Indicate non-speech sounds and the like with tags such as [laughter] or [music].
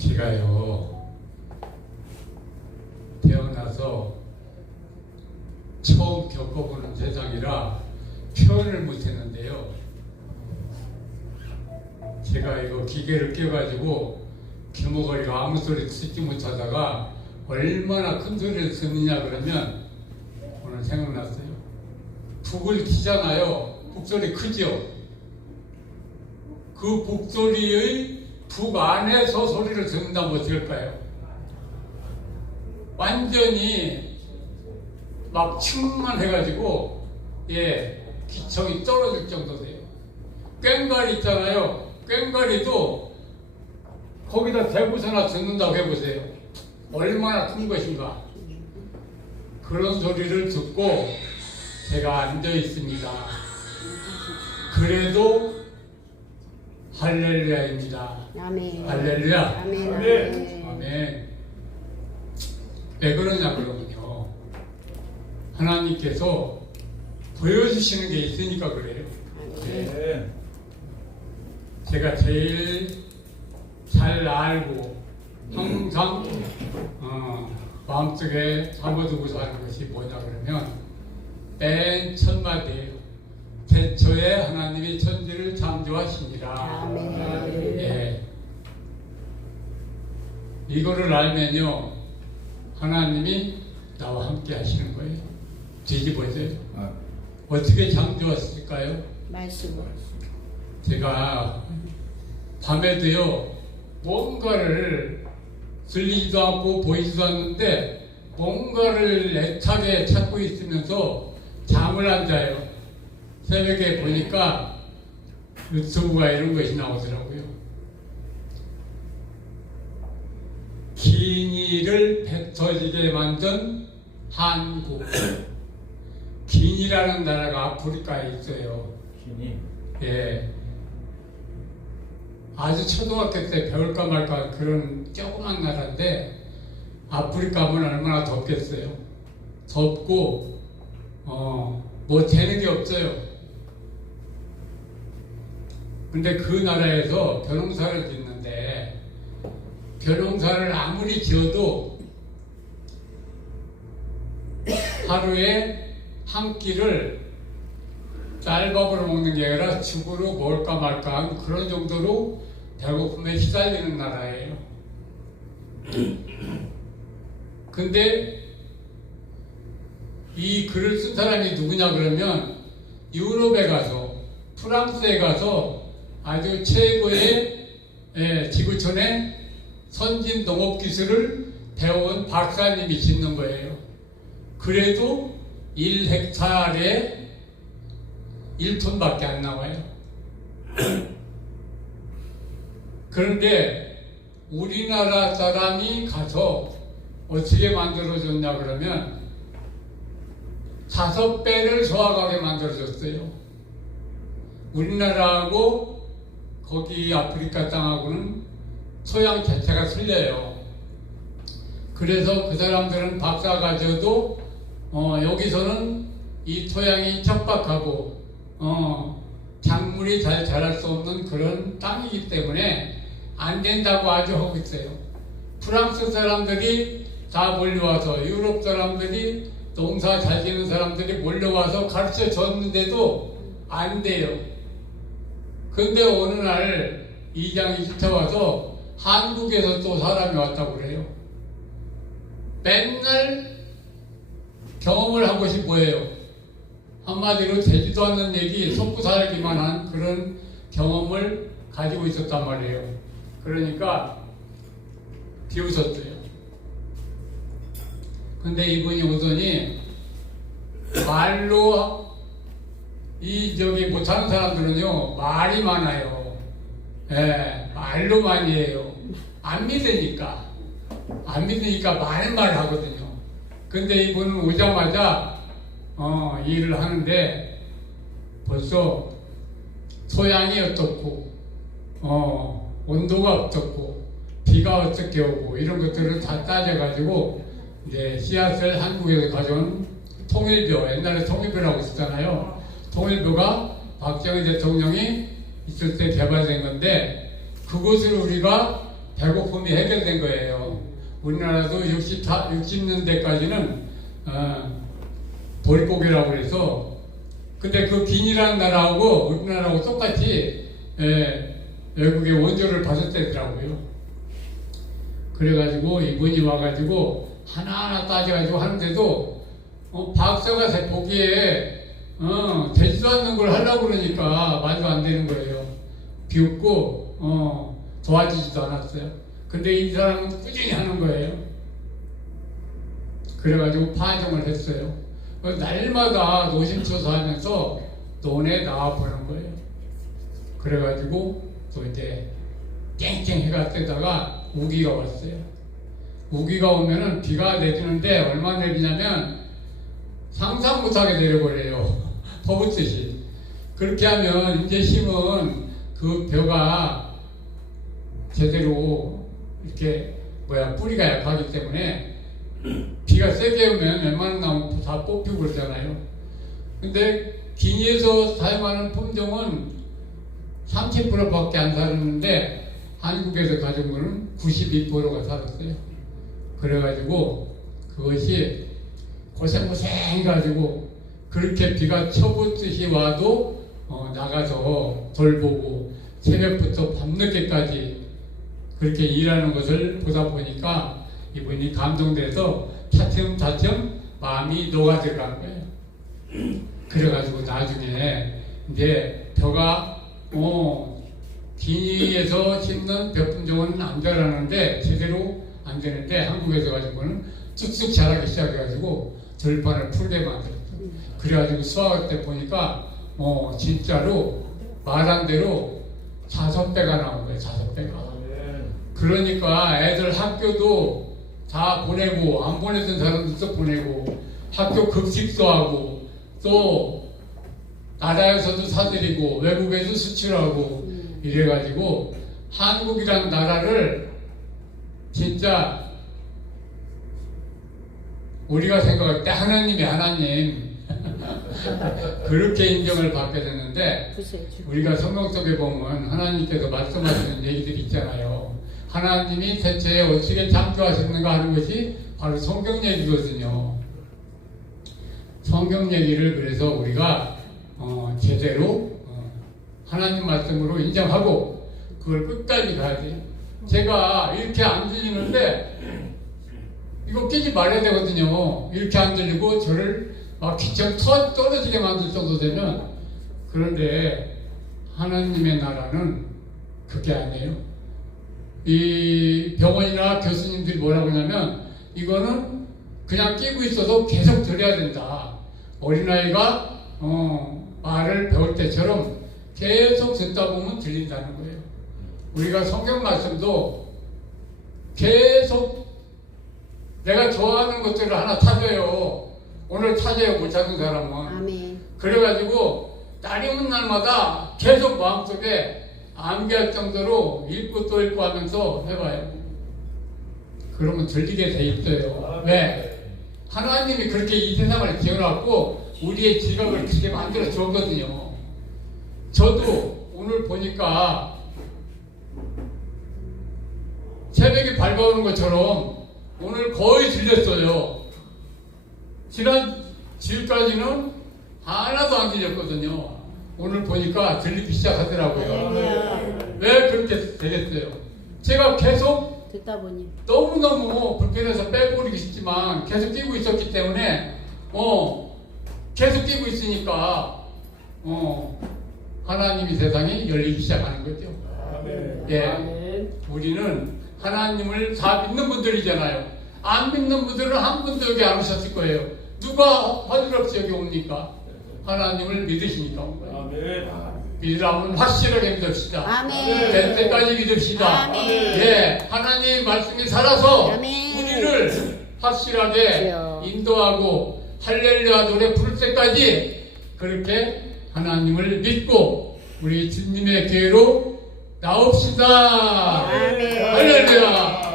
제가요 태어나서 처음 겪어보는 세상이라 표현을 못했는데요. 제가 이거 기계를 껴가지고 규모거리고 아무 소리 듣지 못하다가 얼마나 큰 소리를 듣느냐 그러면 오늘 생각났어요. 북을 키잖아요. 북소리 크죠? 그 북소리의 북 안에서 소리를 듣는다면 어떨까요? 완전히 막 충만해가지고 예 기청이 떨어질 정도 돼요. 꽹과리 있잖아요. 꽹과리도 거기다 대고서나 듣는다고 해보세요. 얼마나 큰 것인가. 그런 소리를 듣고 제가 앉아 있습니다. 그래도 할렐루야입니다. 아멘. 할렐루야. 아멘. 아멘. 왜 그러냐 그러면요. 하나님께서 보여주시는 게 있으니까 그래요. 네. 제가 제일 잘 알고 항상 어, 마음속에 담아두고 사는 것이 뭐냐 그러면 맨 첫 마디예요. 태초에 하나님이 천지를 창조하시니라. 아멘. 예. 이거를 알면요, 하나님이 나와 함께 하시는 거예요. 뒤집어져요. 아, 어떻게 창조하실까요? 말씀. 제가 밤에도요, 뭔가를 들리지도 않고 보이지도 않는데, 뭔가를 애타게 찾고 있으면서 잠을 안 자요. 새벽에 보니까 유튜브가 이런 것이 나오더라고요. 기니를 뱉어지게 만든 한국. 기니라는 나라가 아프리카에 있어요. 신이 예. 아주 초등학교 때 배울까 말까 그런 조그만 나라인데 아프리카면 얼마나 덥겠어요. 덥고 어, 뭐 되는 게 없어요. 근데 그 나라에서 벼농사를 짓는데 벼농사를 아무리 지어도 하루에 한 끼를 쌀밥으로 먹는 게 아니라 죽으로 먹을까 말까 한 그런 정도로 배고픔에 시달리는 나라예요. 근데 이 글을 쓴 사람이 누구냐 그러면 유럽에 가서 프랑스에 가서 아주 최고의 예, 지구촌의 선진 농업 기술을 배운 박사님이 짓는 거예요. 그래도 1헥타르에 1톤밖에 안 나와요. [clears throat] 그런데 우리나라 사람이 가서 어떻게 만들어줬냐 그러면 다섯 배를 소화하게 만들어줬어요. 우리나라하고 거기 아프리카 땅하고는 소양 자체가 틀려요. 그래서 그 사람들은 박사 가져도 어, 여기서는 이 토양이 척박하고 어, 작물이 잘 자랄 수 없는 그런 땅이기 때문에 안 된다고 아주 하고 있어요. 프랑스 사람들이 다 몰려와서 유럽 사람들이 농사 잘 지는 사람들이 몰려와서 가르쳐 줬는데도 안 돼요. 근데 어느 날 이장이 지쳐와서 한국에서 또 사람이 왔다고 그래요. 맨날 경험을 한 것이 뭐예요? 한마디로 되지도 않는 얘기, 속고 살기만 한 그런 경험을 가지고 있었단 말이에요. 그러니까 비웃었어요. 근데 이분이 오더니 말로 이 저기 못하는 사람들은요 말이 많아요. 예, 말로 많이 해요. 안 믿으니까 안 믿으니까 많은 말을 하거든요. 근데 이분은 오자마자 어, 일을 하는데 벌써 소양이 어떻고 어, 온도가 어떻고 비가 어떻게 오고 이런 것들을 다 따져가지고 이제 씨앗을 한국에서 가져온 통일교 옛날에 통일교라고 있었잖아요. 통일교가 박정희 대통령이 있을 때 개발된 건데 그것을 우리가 배고픔이 해결된 거예요. 우리나라도 64, 60년대까지는 어, 보릿고개라고 그래서 근데 그 기니라는 나라하고 우리나라하고 똑같이 예, 외국의 원조를 받았대더라고요. 그래가지고 이분이 와가지고 하나하나 따져가지고 하는데도 어, 박사가 세- 보기에 어, 되지도 않는 걸 하려고 그러니까 말도 안 되는 거예요. 비웃고 어, 도와주지도 않았어요. 근데 이 사람은 꾸준히 하는 거예요. 그래가지고 파종을 했어요. 그 날마다 노심초사하면서 논에 나와보는 거예요. 그래가지고 또 이제 땡땡 해가 뜨다가 우기가 왔어요. 우기가 오면은 비가 내리는데 얼마 내리냐면 상상 못하게 내려버려요. 퍼붓듯이. 그렇게 하면 이제 심은 그 벼가 제대로 이렇게 뭐야 뿌리가 약하기 때문에 비가 세게 오면 웬만한 나무 다 뽑히고 그러잖아요. 근데 기니에서 사용하는 품종은 30%밖에 안 살았는데 한국에서 가진 거는 92%가 살았어요. 그래가지고 그것이 고생 고생 가지고 그렇게 비가 쳐붓듯이 와도 어, 나가서 돌보고 새벽부터 밤늦게까지 그렇게 일하는 것을 보다 보니까 이분이 감동돼서 차츰차츰 마음이 녹아 들어간 거예요. 그래가지고 나중에 이제 벼가 어 기니에서 심는 벼품종은 안 자라는데 제대로 안 되는데 한국에서 가지고는 쑥쑥 자라기 시작해가지고 절반을 풀게 만들었어. 그래가지고 수학할 때 보니까 어 진짜로 말한 대로 다섯 배가 나온 거예요. 다섯 배가. 그러니까 애들 학교도 다 보내고 안 보내던 사람들도 보내고 학교 급식도 하고 또 나라에서도 사들이고 외국에도 수출하고 이래가지고 한국이란 나라를 진짜 우리가 생각할 때 하나님이 하나님 [laughs] 그렇게 인정을 받게 됐는데 글쎄, 우리가 성경 속에 보면 하나님께서 말씀하시는 얘기들이 있잖아요. 하나님이 대체 어떻게 창조하셨는가 하는 것이 바로 성경 얘기거든요. 성경 얘기를 그래서 우리가 어, 제대로 어, 하나님 말씀으로 인정하고 그걸 끝까지 가야 돼요. 제가 이렇게 안 들리는데 이거 끼지 말아야 되거든요. 이렇게 안 들리고 저를 막 기점 터 떨어지게 만들 정도 되면 그런데 하나님의 나라는 그게 아니에요. 이 병원이나 교수님들이 뭐라고 하냐면 이거는 그냥 끼고 있어도 계속 들어야 된다. 어린아이가 어, 말을 배울 때처럼 계속 듣다 보면 들린다는 거예요. 우리가 성경 말씀도 계속 내가 좋아하는 것들을 하나 찾아요. 오늘 찾아요 못 찾는 사람은. 아멘. 그래가지고 날이 오는 날마다 계속 마음속에 암기할 정도로 읽고 또 읽고 하면서 해봐요. 그러면 들리게 돼 있어요. 왜? 하나님이 그렇게 이 세상을 지어놨고 우리의 지각을 그렇게 만들어 줬거든요. 저도 오늘 보니까 새벽이 밝아오는 것처럼 오늘 거의 들렸어요. 지난 주일까지는 하나도 안 들렸거든요. 오늘 보니까 들리기 시작하더라고요. 할렐루야. 왜 그렇게 되겠어요? 제가 계속 듣다 보니 너무너무 불편해서 빼버리기 싶지만 계속 끼고 있었기 때문에 어 계속 끼고 있으니까 어 하나님이 세상이 열리기 시작하는 거죠. 예. 아멘. 우리는 하나님을 다 믿는 분들이잖아요. 안 믿는 분들은 한 분도 여기 안 오셨을 거예요. 누가 허들 없이 여기 옵니까? 하나님을 믿으시니까 온 거예요. 믿으라면 확실하게 믿읍시다. 아멘. 될 때까지 믿읍시다. 아멘. 예, 하나님 말씀이 살아서 아멘. 우리를 확실하게 주여. 인도하고 할렐루야 노래 부를 때까지 그렇게 하나님을 믿고 우리 주님의 교회로 나옵시다. 아멘. 할렐루야.